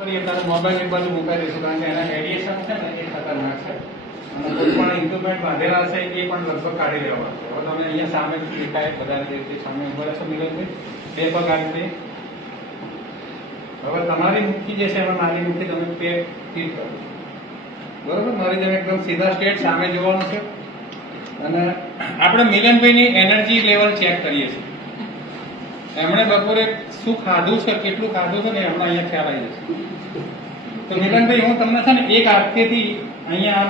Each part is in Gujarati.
તારે મોબાઈલ એક બાજુ મુકાઈ દઈશું કારણ કે એના રેડિયેશન છે ને એ ખતરનાક છે અને કોઈ પણ ઇન્સ્ટ્રુમેન્ટ બાંધેલા હશે એ પણ લગભગ કાઢી લેવા પડશે. હવે તમે અહીંયા સામે દેખાય બધા રીતે સામે ઉભા રહેશો મિલનભાઈ, બે પગ આ રીતે. હવે તમારી મુઠ્ઠી જે છે એમાં મારી મુઠ્ઠી તમે પેટ ફીટ કરો, બરોબર? મારી જેમ એકદમ સીધા સ્ટેટ સામે જોવાનું છે અને આપણે મિલનભાઈની એનર્જી લેવલ ચેક કરીએ છીએ. એમણે બપોરે શું ખાધું છે, કેટલું ખાધું છે ને હમણાં અહીંયા ખ્યાલ આવી જશે. તો મિલનભાઈ હું તમને છે ને એક હાથથી અહીંયા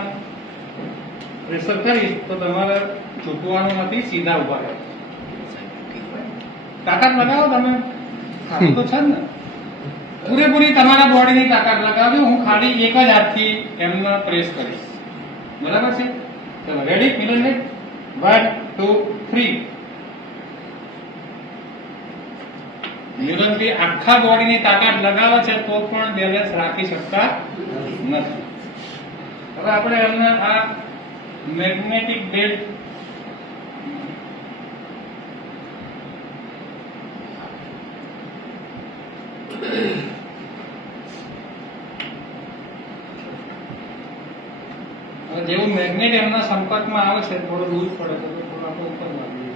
પ્રેશર કરીશ તો તમારે ઝૂકવાનું નથી, સીધા ઉભા રહો. તાકાત લગાવો, તમે ખાધું તો છે ને, પૂરેપૂરી તમારા બોડીની તાકાત લગાવજો. હું ખાલી એક જ હાથથી એમને પ્રેસ કરીશ, બરાબર છે? ચલો રેડી મિલનભાઈ, 1 2 3. મિલનભાઈ આખા બોડીની તાકાત લગાવે છે તો પણ બેલેન્સ રાખી શકતા નથી. હવે આપણે એમને આ મેગ્નેટિક બેલ્ટ જેવું મેગ્નેટ એમના સંપર્કમાં આવે છે થોડો લૂઝ પડે તો થોડું આપણે ઉપર લાવીએ.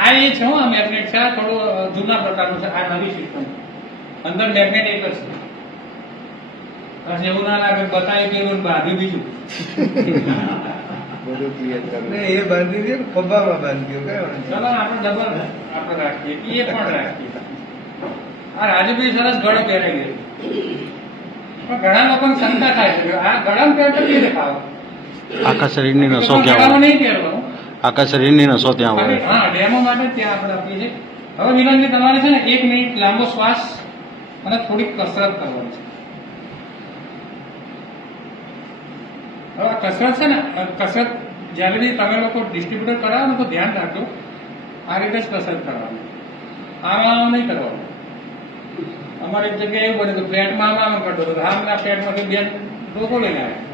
આ એ છે આ મેગ્નેટ છે, આ થોડું જૂના પ્રકારનું છે. આ નવી સિસ્ટમ અંદર મેગ્નેટ એક જ છે. એવું ના લાગે બતાવી ગયું બાંધ્યું બીજું. બધું ક્લિયર કરે એ બાંધી દે, ખભામાં બાંધી દો. ચલો આપણે ડબલ આપણે રાખીએ, એ પણ રાખીએ. આ રાજુભાઈ સરસ ગળો પહેરાઈ ગયો, પણ ઘણા લોકોને શંકા થાય છે આ ગળામાં પહેરતો કેવી રીતે ખાવ? આખા શરીરની નસો ક્યાં નહીં પહેરવાનું, આખા શરીરની નસો ત્યાં હોય. હા ડેમો માટે ત્યાં આપણે આપીએ છીએ. હવે મિલનજી તમારે છે ને 1 મિનિટ લાંબો શ્વાસ અને થોડીક કસરત કરવાની છે. હવે આ કસરત છે ને, કસરત જ્યારે બી તમે લોકો ડિસ્ટ્રીબ્યુટર કરાવો ને તો ધ્યાન રાખજો, આ રીતે જ કસરત કરવાની, આમ નહીં કરવાનું. અમારે એક જગ્યાએ એવું બને તો પેટમાં આમ કરતો હતો, આમના પેટમાંથી બેન રોગો લઈને આવ્યા.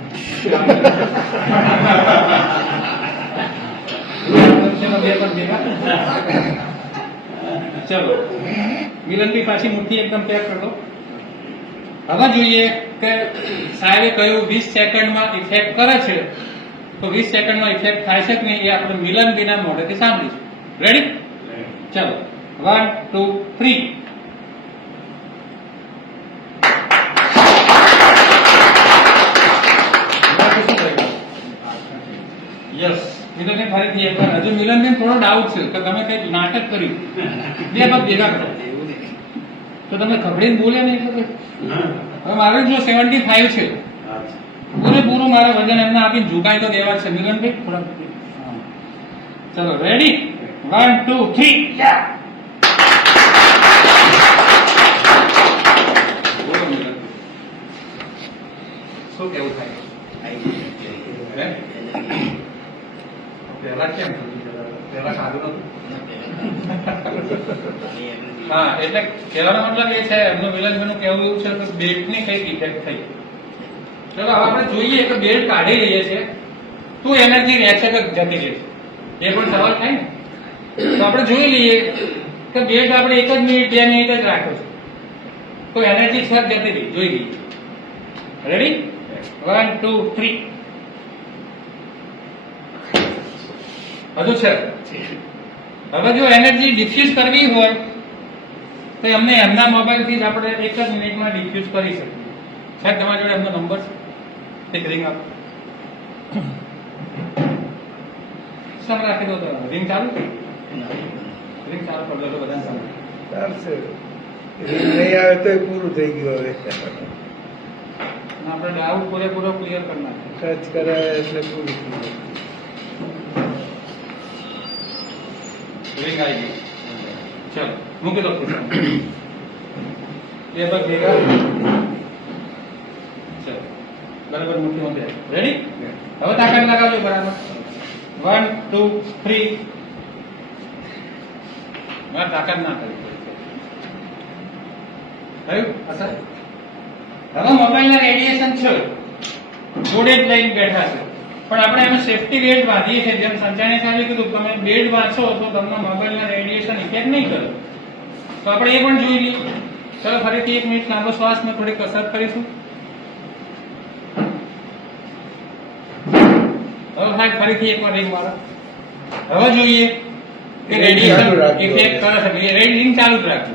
ચલો મિલનભાઈ પાછી મુઠ્ઠી એકદમ પેક કરી દો. હવે જોઈએ કે સાહેબે કહ્યું 20 સેકન્ડમાં ઇફેક્ટ કરે છે, તો 20 સેકન્ડમાં ઇફેક્ટ થાય છે કે નહીં એ આપણે મિલનભાઈના મોઢેથી સાંભળીશું. રેડી? ચલો 1 2 3. યસ મિલનભાઈ ફરીથી એકવાર હજુ મિલનભાઈ થોડો ડાઉટ છે કે તમે કંઈક નાટક કર્યું, બે બાદ ભેગા કરો તો તમે ખબરીને બોલ્યા નહીં. હવે મારે જો 75 છે પૂરેપૂરું મારા વજન એમને આપીને ઝુકાઈ તો દેવા છે. મિલનભાઈ થોડા ચલો રેડી 1 2 3. શું કેવું થાય? પેલા કેમ પેલા સારું નતું? હા એટલે કહેવાનો મતલબ એ છે એમનું મિલનભાઈનું કહેવું એવું છે કે બેલ્ટની કઈક ઇફેક્ટ થઈ. ચલો હવે આપણે જોઈએ કે બેલ્ટ કાઢી લઈએ છીએ તો એનર્જી રહે છે કે જતી રહે છે, એ પણ સવાલ થાય ને. તો આપણે જોઈ લઈએ કે બેલ્ટ આપણે 1 જ મિનિટ 2 મિનિટ જ રાખ્યો છે તો એનર્જી છે જતી રહી, જોઈ લઈએ. રેડી 1 2 3. હજુ છે. હવે જો એનર્જી ડિફ્યુઝ કરવી હોય તો એમને એમના મોબાઈલથી જ આપણે 1 જ મિનિટમાં ડિફ્યુઝ કરી શકીએ. સાહેબ તમારી જોડે એમનો નંબર છે? એક રિંગ આપો. સમ રાખી દો તો રિંગ ચાલુ કરી, રિંગ ચાલુ કરી દો તો બધા ચાલશે. નહીં આવે તો પૂરું થઈ ગયું. હવે આપણે ડાઉટ પૂરેપૂરો ક્લિયર કરી નાખીએ. ટચ કરાવે એટલે પૂરું થઈ ગયું. રિંગ આવી ગઈ. ચલો મૂકી દો. એ બાદ ભેગા ચલો બરાબર મૂકી મૂકે. રેડી? હવે તાકાત લગાવજો બરાબર. 1 2 3. મારે તાકાત ના કરી થયું અસર. હવે મોબાઈલના રેડિયેશન છે જોડે જ લઈને બેઠા છે પણ આપણે એમાં સેફટી બેલ્ટ બાંધીએ છીએ. જેમ સંચાણી સાહેબે કીધું તમે બેલ્ટ બાંધશો તો તમને મોબાઈલના રેડિયેશન ઇફેક્ટ નહીં કરે. તો આપણે એ પણ જોઈ લઈએ. ચલો ફરીથી 1 મિનિટ લાંબો શ્વાસ ને થોડી કસરત કરીશું. હવે સાહેબ ફરીથી એકવાર રિંગ મારો. હવે જોઈએ કે રિંગ રેડિયેશન ચાલુ રાખજો. ઇફેક્ટ કરે છે. રિંગ ચાલુ જ રાખજો.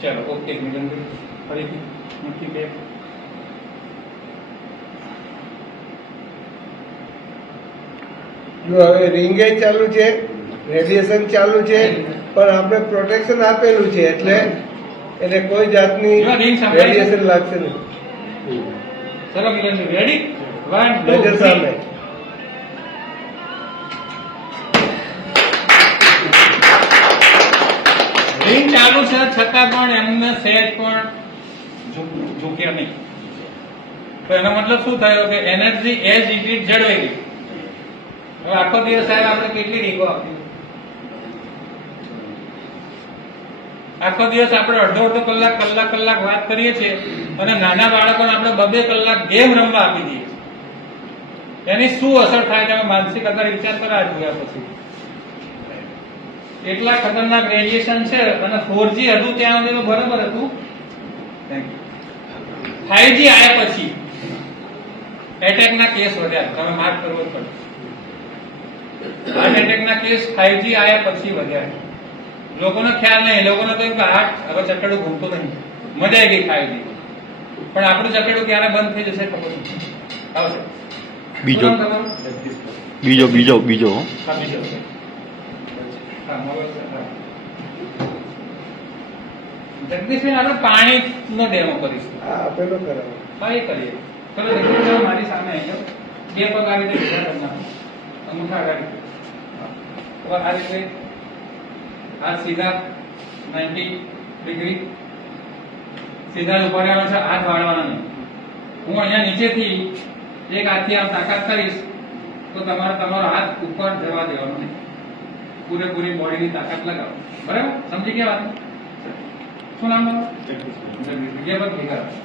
ચલો ઓકે મિલનભાઈ ફરીથી મુઠ્ઠી બે. જો હવે રિંગે ચાલુ છે, રેડિયેશન ચાલુ છે, પણ આપણે પ્રોટેક્શન આપેલું છે એટલે એને કોઈ જાતની જો ring સંભળાય છે? રેડિયેશન લાગશે નહીં. ચલો મિલનભાઈ રેડી 1 નજર 2 સામે 3. રિંગ ચાલુ છે છતાં પણ એમને સહેજ પણ ઝૂક્યા નહીં. તો એનો મતલબ શું થયો કે એનર્જી એઝ ઇટ ઇઝ જળવાઈ ગઈ. હવે આખો દિવસ સાહેબ આપણે કેટલી રીંગો આપી? આખો દિવસ આપણે અડધો અડધો કલાક કલાક વાત કરીએ છીએ અને નાના બાળકોને આપણે 2-2 કલાક ગેમ રમવા આપી દઈએ છીએ. એની શું અસર થાય તમે માનસિક અસર વિચાર કરા જોયા પછી. એટલા ખતરનાક રેડિયેશન છે અને 4G હતું ત્યાં સુધી તો બરોબર હતું. 5G આવ્યા પછી એટેકના કેસ વધ્યા. તમે માર્ક કરવો જ પડે. હાર્ટ એટેકના કેસ 5G આવ્યા પછી વધ્યા. લોકોને ખ્યાલ નહીં. લોકોને તો એમ કે હાર્ટ હવે ચકડું ઘૂમતું નહીં. મજા આવી ગઈ 5G. પણ આપણું ચકડું ક્યારે બંધ થઈ જશે ખબર નથી. આવશે બીજો શું નામ તમારું? બીજો બીજો બીજો હા, બીજો. હા, મોબાઈલ છે. હા. જગદીશભાઈ આપણે પાણીનો ડેમો કરીશું. આ આપેલો કરાવો. હા, એ કરીએ. ચલો જગદીશભાઈ મારી સામે આવી જાઓ. 2 પગ આ રીતે ભેગા કરી નાખો. અંગૂઠા આગળ. હવે આ રીતે હાથ સીધા 90 ડિગ્રી સીધા જ ઉભા રહેવાનું છે. હાથ વાળવાના નહીં. હું અહીંયા નીચેથી એક હાથથી આમ તાકાત કરીશ તો તમારો હાથ ઉપર જવા દેવાનો નહીં. પૂરેપૂરી બોડીની તાકાત લગાવો. બરાબર? સમજી ગયા વાત? શું નામ તમારું? જગદીશભાઈ. 2 પગ ભેગા રાખો.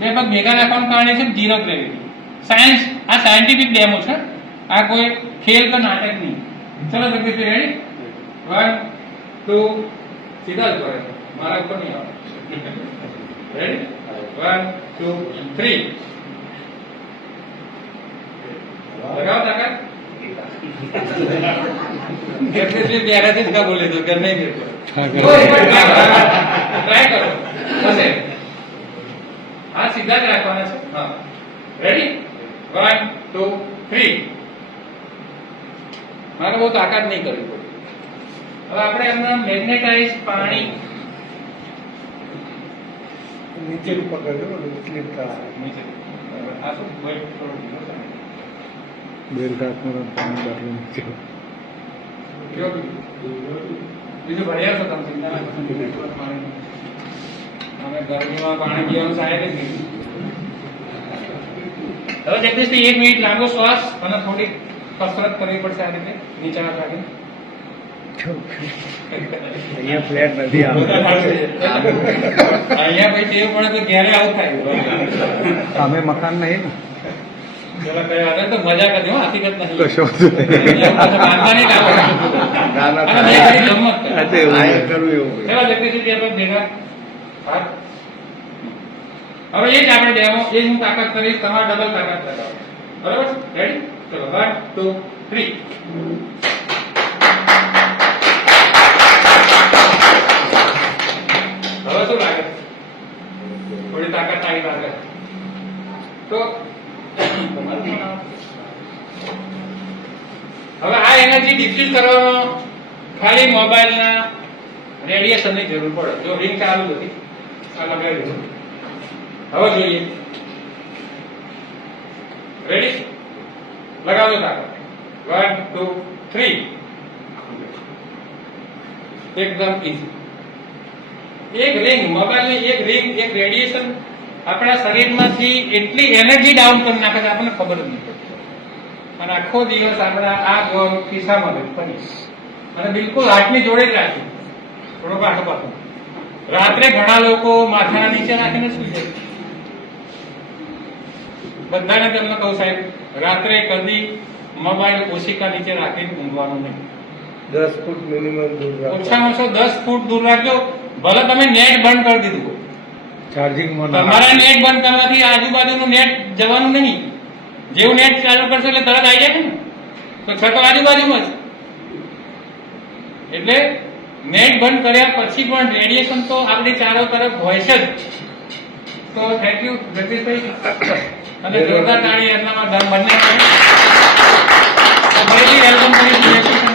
2 પગ ભેગા રાખવાનું કારણ એ છે ઝીરો ગ્રેવિટી. સાયન્સ આ સાયન્ટિફિક ડેમો છે. આ કોઈ ખેલ કે નાટક નહીં. ચલો જગદીશભાઈ રેડી? 1 2 સીધા જ ઉપર રહેજો. મારા ઉપર નહીં આવે. રેડી? 1 2 3 लगाओ ताकत. जगदीशભાઈ પહેલાથી જ બોલે તો કે નહીં મેરે ટ્રાય કરો. હશે હા સીધા જ રાખવાના છે. હા રેડી? 1 2 3. મારે બહુ તાકાત નહીં કરવી પડે. હવે આપણે એમને મેગ્નેટાઇઝ પાણી નીચેનું પકડજો એટલે સ્લીપ થશે. નીચે આ શું વેટ થોડું બીજું ભર્યા છો તમે ચિંતા ના કરશો. અમે ગરમીમાં પાણી પીવાનું સાહેબ જ નહીં. હવે જગદીશભાઈ 1 મિનિટ લાંબો શ્વાસ અને થોડી કસરત કરવી પડશે આ રીતે નીચે હાથ રાખીને. અહીંયા ફ્લેટ નથી અહીંયા ભાઈ ટેવ પડે તો ક્યારે આવું થાય. અમે મકાન નહીં ને ચલો કઈ વાત નહીં. તો મજા કરી હો, હકીકત નહીં. કશો વાંધા નહીં લાગે. અને મેં કરી ગમત કરી. કરવું એવું ચલો જગદીશજી આપણે ભેગા હાથ. હવે એ જ આપણે ડેમો એ જ હું તાકાત કરીશ. તમારે ડબલ તાકાત લગાવો. બરાબર? રેડી? ચલો 1 2 3. હવે શું લાગે? થોડી તાકાત આવી લાગે તો હવે આ એનર્જી ડિફ્યુઝ કરવામાં ખાલી મોબાઈલના રેડિયેશનની જરૂર પડે. જો રિંગ ચાલુ હતી આ લગાવી દીધું. હવે જોઈએ. રેડી? લગાવજો તાકાત. 1 2 3. એકદમ ઈઝી. એક રિંગ મોબાઈલની એક રિંગ એક રેડિયેશન આપણા શરીરમાંથી એટલી એનર્જી ડાઉન કરી નાખે છે આપણને ખબર જ નહીં પડતી. અને આખો દિવસ આપણા આ ગોળ ખિસ્સામાં ફરી અને બિલકુલ હાથની જોડે જ રાખી થોડોક આખો પાછો. રાત્રે ઘણા લોકો માથાના નીચે રાખીને સુઈ જાય. બધાને તમને કહું સાહેબ રાત્રે કદી મોબાઈલ ઓશિકા નીચે રાખીને ઊંઘવાનું નહીં. 10 ફૂટ મિનિમમ દૂર રાખો. ઓછામાં ઓછો 10 ફૂટ દૂર રાખજો. ભલે તમે નેટ બંધ કરી દીધું હોય. ચાર્જિંગમાં તમારા નેટ બંધ કરવાથી આજુબાજુનું નેટ જવાનું નહીં. જેવું નેટ ચાલુ કરશો એટલે તરત આવી જાય ને, તો છતો આજુબાજુમાં જ. એટલે નેટ બંધ કર્યા પછી પણ રેડિયેશન તો આપણી ચારો તરફ હોય છે જ. તો થેન્ક યુ જગદીશભાઈ, અને જોરદાર તાળી એમનામાં બંને ફરીથી વેલકમ કરીશું.